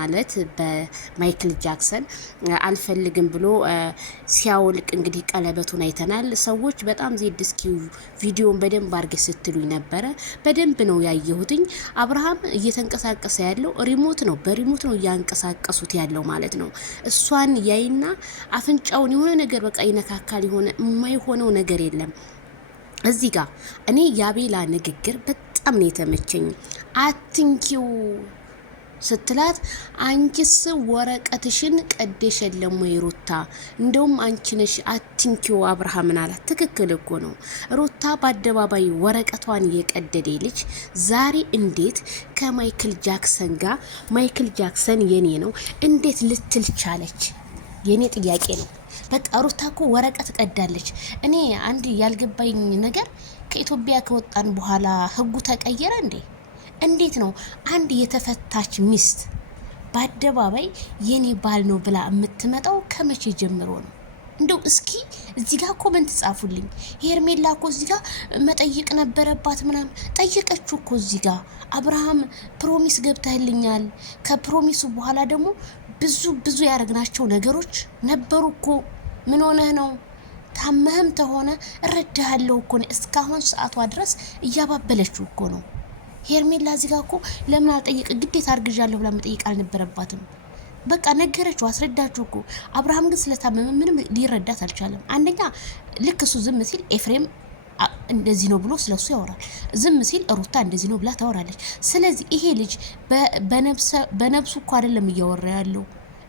ማለት በማይክል ጃክሰን አልፈልግም ብሎ ሲያወልቅ እንግዲህ ቀለበቱን አይተናል። ሰዎች በጣም ዜድ እስኪ ቪዲዮን በደንብ አድርገ ስትሉኝ ነበረ። በደንብ ነው ያየሁትኝ። አብርሃም እየተንቀሳቀሰ ያለው ሪሞት ነው፣ በሪሞት ነው እያንቀሳቀሱት ያለው ማለት ነው። እሷን ያይና አፍንጫውን የሆነ ነገር በቃ ይነካካል። የሆነ የማይሆነው ነገር የለም እዚህ ጋር። እኔ የአቤላ ንግግር በጣም ነው የተመቸኝ። አትንኪው ስትላት አንቺስ ወረቀትሽን ቀደሽ የለም ወይ ሩታ? እንደውም አንቺ ነሽ አትንኪው አብርሃምን አላት። ትክክል እኮ ነው። ሩታ በአደባባይ ወረቀቷን የቀደደ ልጅ ዛሬ እንዴት ከማይክል ጃክሰን ጋር ማይክል ጃክሰን የኔ ነው እንዴት ልትል ቻለች? የኔ ጥያቄ ነው። በቃ ሩታ እኮ ወረቀት ቀዳለች። እኔ አንድ ያልገባኝ ነገር ከኢትዮጵያ ከወጣን በኋላ ህጉ ተቀየረ እንዴ? እንዴት ነው አንድ የተፈታች ሚስት በአደባባይ የኔ ባል ነው ብላ የምትመጣው? ከመቼ ጀምሮ ነው? እንደው እስኪ እዚህ ጋር ኮመንት ጻፉልኝ። ሄርሜላ እኮ እዚህ ጋር መጠየቅ ነበረባት ምናምን። ጠየቀችው እኮ እዚህ ጋር አብርሃም ፕሮሚስ ገብተህልኛል። ከፕሮሚሱ በኋላ ደግሞ ብዙ ያደረግናቸው ነገሮች ነበሩ እኮ። ምን ሆነህ ነው? ታመህም ተሆነ እረዳሃለሁ እኮ ነው። እስካሁን ሰዓቷ ድረስ እያባበለችው እኮ ነው። ሄርሜላ እዚህ ጋር እኮ ለምን አልጠየቅ? ግዴታ አርግዣለሁ ብላ መጠየቅ አልነበረባትም። በቃ ነገረችው፣ አስረዳችሁ እኮ። አብርሃም ግን ስለታመመ ምንም ሊረዳት አልቻለም። አንደኛ ልክ እሱ ዝም ሲል ኤፍሬም እንደዚህ ነው ብሎ ስለሱ ያወራል። ዝም ሲል ሩታ እንደዚህ ነው ብላ ታወራለች። ስለዚህ ይሄ ልጅ በነብሱ እኮ አይደለም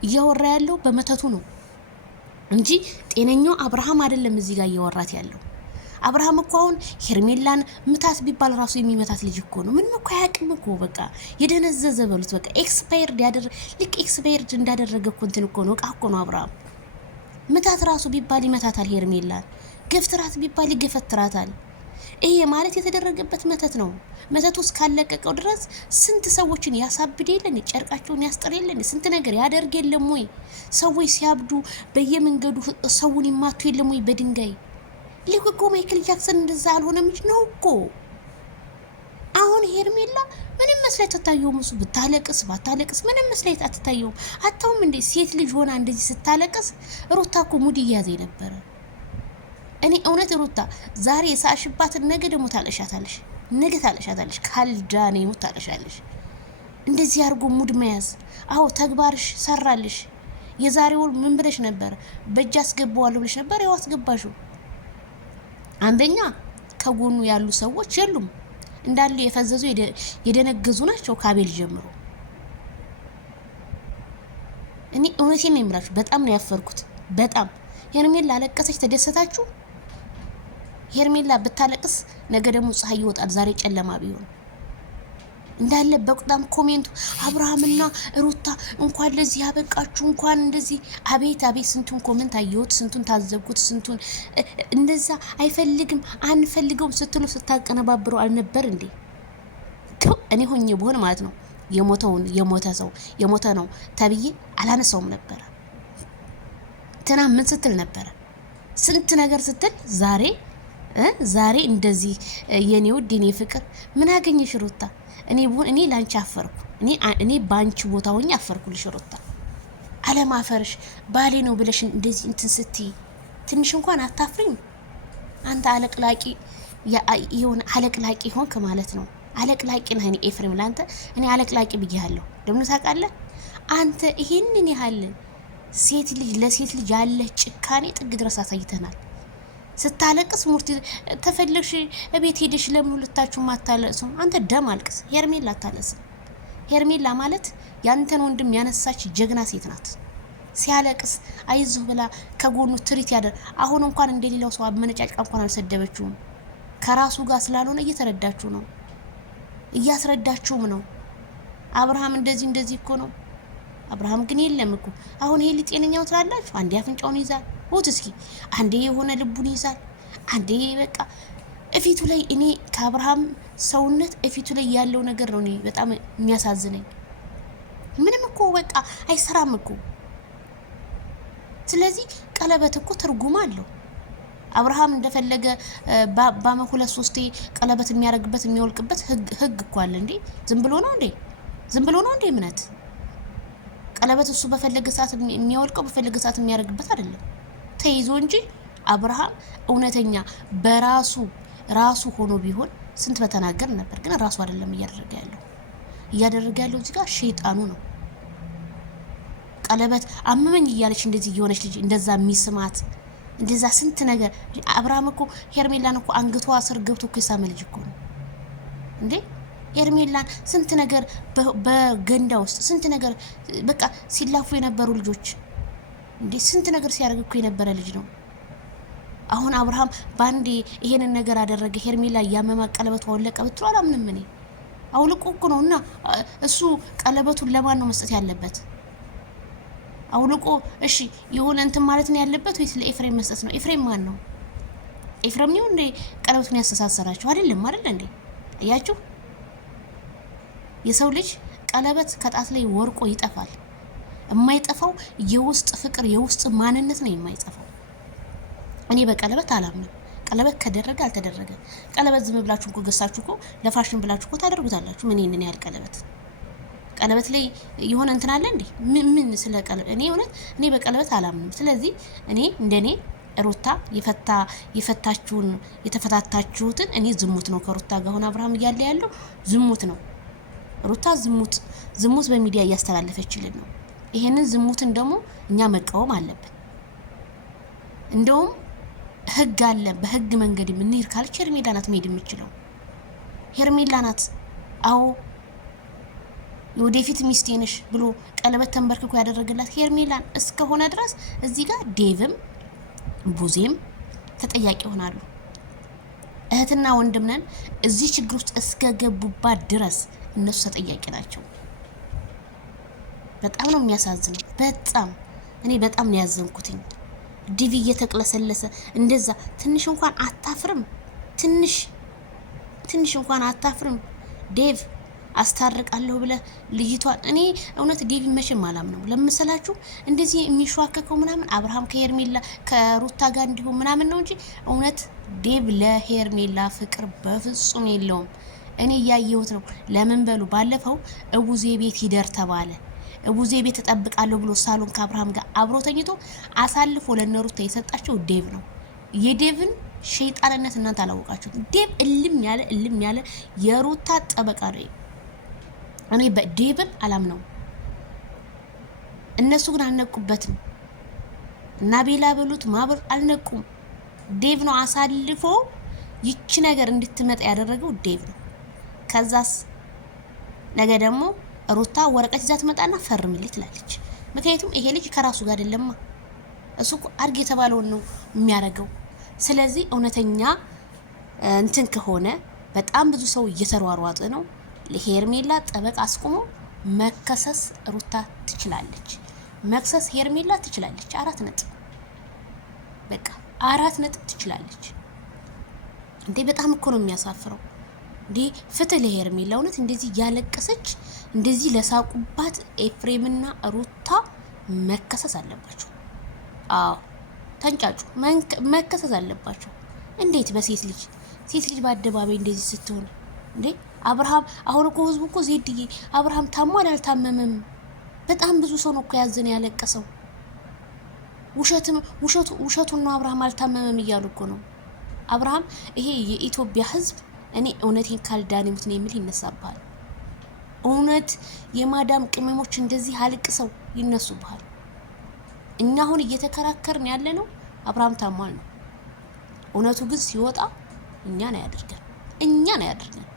እያወራ ያለው በመተቱ ነው እንጂ ጤነኛው አብርሃም አይደለም እዚህ ጋር እያወራት ያለው። አብርሃም እኮ አሁን ሄርሜላን ምታት ቢባል ራሱ የሚመታት ልጅ እኮ ነው። ምንም እኮ አያውቅም እኮ። በቃ የደነዘዘ በሉት። በቃ ኤክስፓየርድ እንዳደረገ እኮ እንትን እኮ ነው። እቃ እኮ ነው አብርሃም። ምታት ራሱ ቢባል ይመታታል ሄርሜላን። ገፍትራት ቢባል ይገፈትራታል። ይሄ ማለት የተደረገበት መተት ነው። መተቱ እስካለቀቀው ድረስ ስንት ሰዎችን ያሳብድ የለን፣ ጨርቃቸውን ያስጠር የለን፣ ስንት ነገር ያደርግ የለም ወይ? ሰዎች ሲያብዱ በየመንገዱ ሰውን ይማቱ የለም ወይ በድንጋይ? ልክ እኮ ማይክል ጃክሰን እንደዛ አልሆነም ነው እኮ። አሁን ሄርሜላ ምንም መስላት አትታየውም። እሱ ብታለቅስ ባታለቅስ ምንም መስላት አትታየውም። አታውም እንዴ ሴት ልጅ ሆና እንደዚህ ስታለቅስ? ሩታ እኮ ሙድ እያዘ ነበረ። እኔ እውነት ሩታ ዛሬ የሳሽባትን ነገ ደግሞ ታለሻታለሽ፣ ነገ ታለሻታለሽ። ካልዳኔ ሙት ታለሻለሽ። እንደዚህ አድርጎ ሙድ መያዝ። አዎ ተግባርሽ ሰራልሽ። የዛሬው ምን ብለሽ ነበር? በእጅ አስገባዋለሁ ብለሽ ነበር። ያው አስገባሽው። አንደኛ ከጎኑ ያሉ ሰዎች የሉም፣ እንዳሉ የፈዘዙ የደነገዙ ናቸው ከአቤል ጀምሮ። እኔ እውነቴን ነው የምላችሁ፣ በጣም ነው ያፈርኩት። በጣም ሄርሜላ አለቀሰች፣ ተደሰታችሁ? ሄርሜላ ብታለቅስ ነገ ደግሞ ፀሐይ ይወጣል። ዛሬ ጨለማ ቢሆን እንዳለ በቁጣም ኮሜንቱ አብርሃምና ሩታ እንኳን ለዚህ ያበቃችሁ፣ እንኳን እንደዚህ። አቤት አቤት፣ ስንቱን ኮሜንት አየሁት፣ ስንቱን ታዘብኩት፣ ስንቱን እንደዛ አይፈልግም አንፈልገውም ስትሉ ስታቀነባብሩ አልነበር እንዴ? እኔ ሆኜ በሆነ ማለት ነው የሞተ ነው ተብዬ አላነሳውም ነበር። ትና ምን ስትል ነበረ? ስንት ነገር ስትል ዛሬ እንደዚህ የኔ ውድ የኔ ፍቅር ምን አገኘሽ ሩታ? እኔ ላንቺ አፈርኩ። እኔ ባንቺ ቦታ ሆኜ አፈርኩልሽ ሩታ። አለማፈርሽ ባሌ ነው ብለሽ እንደዚህ እንትን ስትይ ትንሽ እንኳን አታፍሪም? አንተ አለቅላቂ የሆነ አለቅላቂ ሆንክ ማለት ነው። አለቅላቂ ነህ። እኔ ኤፍሬም ላንተ እኔ አለቅላቂ ብዬሃለሁ። ደግሞ ታውቃለህ አንተ ይሄንን ያህል ሴት ልጅ ለሴት ልጅ ያለ ጭካኔ ጥግ ድረስ አሳይተናል። ስታለቅስ ሙርት ተፈልግሽ እቤት ሄደሽ ለምን ሁለታችሁ ማታለቅሱ? አንተ ደም አልቅስ። ሄርሜላ አታለቅስ። ሄርሜላ ማለት ያንተን ወንድም ያነሳች ጀግና ሴት ናት። ሲያለቅስ አይዞህ ብላ ከጎኑ ትሪት ያደር። አሁን እንኳን እንደሌላው ሰው አመነጫጭቃ እንኳን አልሰደበችውም። ከራሱ ጋር ስላልሆነ እየተረዳችሁ ነው፣ እያስረዳችሁም ነው። አብርሃም እንደዚህ እኮ ነው። አብርሃም ግን የለም እኮ። አሁን ይሄ ጤነኛው ትላላችሁ? አንዴ አፍንጫውን ይዛል ወት እስኪ፣ አንዴ የሆነ ልቡን ይዛል፣ አንዴ በቃ እፊቱ ላይ። እኔ ከአብርሃም ሰውነት እፊቱ ላይ ያለው ነገር ነው እኔ በጣም የሚያሳዝነኝ። ምንም እኮ በቃ አይሰራም እኮ። ስለዚህ ቀለበት እኮ ትርጉም አለው። አብርሃም እንደፈለገ በአመት 2-3 ቀለበት የሚያደርግበት የሚወልቅበት ህግ እኮ አለ እንዴ? ዝም ብሎ ነው እንዴ? እምነት ቀለበት እሱ በፈለገ ሰዓት የሚያወልቀው በፈለገ ሰዓት የሚያደርግበት አይደለም ተይዞ እንጂ አብርሃም እውነተኛ ራሱ ሆኖ ቢሆን ስንት በተናገር ነበር። ግን ራሱ አይደለም እያደረገ ያለው እዚህ ጋር ሸይጣኑ ነው። ቀለበት አመመኝ እያለች እንደዚህ የሆነች ልጅ እንደዛ የሚስማት እንደዛ ስንት ነገር አብርሃም እኮ ሄርሜላን እኮ አንገቷ ስር ገብቶ እኮ የሳመ ልጅ እኮ ነው እንዴ። ሄርሜላን ስንት ነገር በገንዳ ውስጥ ስንት ነገር በቃ ሲላፉ የነበሩ ልጆች እንዴ ስንት ነገር ሲያደርግ እኮ የነበረ ልጅ ነው። አሁን አብርሃም ባንዴ ይሄንን ነገር አደረገ። ሄርሜላ ያመማ ቀለበቱ አወለቀ ብትሉ አላምንም እኔ። አውልቆ እኮ ነውና እሱ ቀለበቱን ለማን ነው መስጠት ያለበት? አውልቆ እሺ የሆነ እንትን ማለት ነው ያለበት ወይስ ለኤፍሬም መስጠት ነው? ኤፍሬም ማን ነው? ኤፍሬም ነው እንዴ ቀለበቱን ያስተሳሰራችሁ? አይደለም እንዴ? አያችሁ፣ የሰው ልጅ ቀለበት ከጣት ላይ ወርቆ ይጠፋል። የማይጠፋው የውስጥ ፍቅር የውስጥ ማንነት ነው የማይጠፋው። እኔ በቀለበት አላምንም። ቀለበት ከደረገ አልተደረገ ቀለበት ዝም ብላችሁ እኮ ገሳችሁ እኮ ለፋሽን ብላችሁ እኮ ታደርጉታላችሁ። ምን ይሄንን ያህል ቀለበት ላይ የሆነ እንትን አለ እንዴ? ምን ስለ ቀለበት እኔ በቀለበት አላምንም። ስለዚህ እኔ እንደኔ ሩታ የተፈታታችሁትን እኔ ዝሙት ነው ከሩታ ጋር ሆነ አብርሃም እያለ ያለው ዝሙት ነው። ሩታ ዝሙት በሚዲያ እያስተላለፈችልን ነው። ይሄንን ዝሙትን ደግሞ እኛ መቃወም አለብን። እንደውም ህግ አለ። በህግ መንገድ የምንሄድ ካልች ሄርሜላ ናት መሄድ የምችለው። ሄርሜላ ናት አዎ የወደፊት ሚስቴ ነሽ ብሎ ቀለበት ተንበርክኮ ያደረገላት ሄርሜላን እስከሆነ ድረስ እዚህ ጋር ዴቭም ቡዜም ተጠያቂ ይሆናሉ። እህትና ወንድም ነን። እዚህ ችግር ውስጥ እስከገቡባት ድረስ እነሱ ተጠያቂ ናቸው። በጣም ነው የሚያሳዝነው። እኔ በጣም ነው ያዘንኩትኝ። ዲቪ እየተቅለሰለሰ እንደዛ ትንሽ እንኳን አታፍርም? ትንሽ እንኳን አታፍርም? ዴቭ አስታርቃለሁ ብለ ልጅቷን እኔ እውነት ዴቪ መቼም አላምነው ለምሰላችሁ እንደዚህ የሚሽዋከከው ምናምን አብርሃም ከሄርሜላ ከሩታ ጋር እንዲሁም ምናምን ነው እንጂ እውነት ዴቭ ለሄርሜላ ፍቅር በፍጹም የለውም። እኔ እያየሁት ነው። ለምን በሉ ባለፈው እቡዜ ቤት ሂደር ተባለ። እቡዜ ቤት ተጠብቃለሁ ብሎ ሳሎን ከአብርሃም ጋር አብሮ ተኝቶ አሳልፎ ለነሩታ የሰጣቸው ዴቭ ነው። የዴቭን ሸይጣንነት እናንተ አላወቃችሁት። ዴቭ እልም ያለ የሩታ ጠበቃ ነው። እኔ በዴቭን አላምነው። እነሱ ግን አልነቁበትም እና ቤላ በሉት ማብር አልነቁም። ዴቭ ነው አሳልፎ ይቺ ነገር እንድትመጣ ያደረገው ዴቭ ነው። ከዛስ ነገ ደግሞ ሩታ ወረቀት ይዛ ትመጣና ፈርምልኝ ትላለች። ምክንያቱም ይሄ ልጅ ከራሱ ጋር አይደለማ፣ እሱ አርግ የተባለውን ነው የሚያደርገው። ስለዚህ እውነተኛ እንትን ከሆነ በጣም ብዙ ሰው እየተሯሯጠ ነው። ለሄርሜላ ጠበቃ አስቆሞ መከሰስ ሩታ ትችላለች፣ መክሰስ ሄርሜላ ትችላለች። 4 ነጥብ በቃ 4 ነጥብ ትችላለች። እንዴ በጣም እኮ ነው የሚያሳፍረው። እንዴ ፍትህ ለሄርሜላ። እውነት እንደዚህ ያለቀሰች እንደዚህ ለሳቁባት ኤፍሬምና ሩታ መከሰስ አለባቸው። አዎ ተንጫጩ፣ መከሰስ አለባቸው። እንዴት በሴት ልጅ በአደባባይ እንደዚህ ስትሆን እንዴ? አብርሃም አሁን እኮ ህዝቡ እኮ ዜድዬ አብርሃም ታሟል አልታመመም? በጣም ብዙ ሰው ነው እኮ ያዘነ ያለቀሰው። ውሸቱን ነው አብርሃም አልታመመም እያሉ እኮ ነው። አብርሃም ይሄ የኢትዮጵያ ህዝብ እኔ እውነቴን ካልዳንሙት ነው የሚል ይነሳብሃል። እውነት የማዳም ቅመሞች እንደዚህ አልቅሰው ይነሱብሃል። እኛ አሁን እየተከራከርን ያለ ነው አብርሃም ታሟል ነው። እውነቱ ግን ሲወጣ እኛን አያደርገን።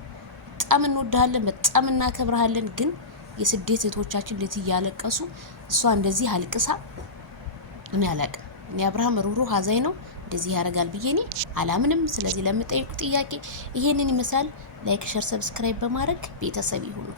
በጣም እንወዳለን፣ በጣም እናከብራለን። ግን የስደት እህቶቻችን ለዚህ ያለቀሱ እሷ እንደዚህ አልቅሳ እኔ አላቅም። እኔ አብርሃም ሩሩ ሀዛይ ነው እንደዚህ ያደርጋል ብዬ እኔ አላምንም። ስለዚህ ለምጠይቁ ጥያቄ ይሄንን ይመስላል። ላይክ፣ ሼር፣ ሰብስክራይብ በማድረግ ቤተሰብ ይሁኑ።